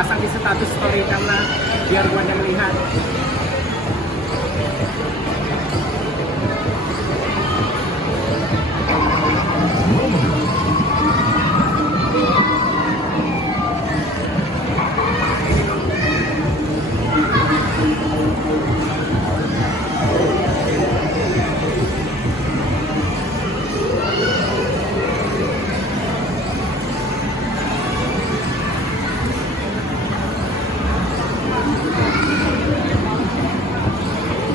pasang di status story karena biar banyak melihat.